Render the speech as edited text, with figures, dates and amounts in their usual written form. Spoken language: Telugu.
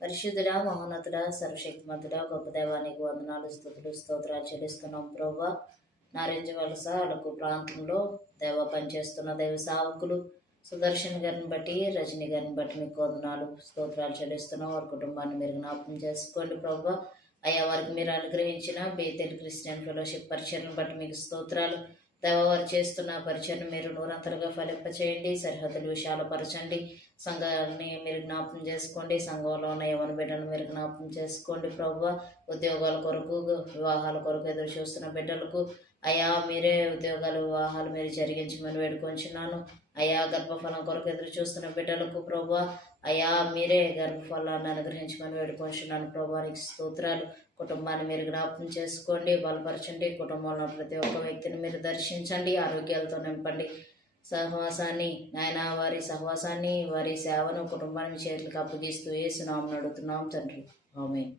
పరిశుద్ధుడా, మహోన్నతుడా, సర్వశక్తిమంతుడా, గొప్ప దైవానికి వందనాలు, స్తుతులు, స్తోత్రాలు చెల్లిస్తున్నాం ప్రభువా. నారింజ వలస అరకు ప్రాంతంలో పనిచేస్తున్న దైవ సావకులు సుదర్శన్ గారిని బట్టి, రజని గారిని బట్టి మీకు వందనాలు, స్తోత్రాలు చెల్లిస్తున్నాం. వారి కుటుంబాన్ని మీరు జ్ఞాపకం చేసుకోండి ప్రభువా. అయ్యా, వారికి మీరు అనుగ్రహించిన బేతెల్ క్రిస్టియన్ ఫెలోషిప్ పరిచయను బట్టి మీకు స్తోత్రాలు. వారు చేస్తున్న పరిచయను మీరు నూరంతలుగా ఫలింపచేయండి. సరిహద్దులు విశాలపరచండి. సంఘాన్ని మీరు జ్ఞాపకం చేసుకోండి. సంఘంలో ఉన్న యవన బిడ్డలను మీరు జ్ఞాపకం చేసుకోండి ప్రభువా. ఉద్యోగాల కొరకు, వివాహాల కొరకు ఎదురు చూస్తున్న బిడ్డలకు అయ్యా మీరే ఉద్యోగాలు, వివాహాలు మీరు జరిగించమని వేడుకొంచున్నాను. అయ్యా, గర్భఫలం కొరకు ఎదురు చూస్తున్న బిడ్డలకు ప్రభువా అయ్యా మీరే గర్భఫలాన్ని అనుగ్రహించమని వేడుకొంచున్నాను ప్రభువా. నీకు స్తోత్రాలు. కుటుంబాన్ని మీరు జ్ఞాపకం చేసుకోండి, బలపరచండి. కుటుంబంలో ప్రతి ఒక్క వ్యక్తిని మీరు దర్శించండి, ఆరోగ్యాలతో నింపండి. సహవాసాన్ని నాయన, వారి సహవాసాన్ని, వారి సేవను, కుటుంబాన్ని చేతులకు అప్పగిస్తూ యేసు నామమున అడుగుతున్నాం తండ్రి, ఆమేన్.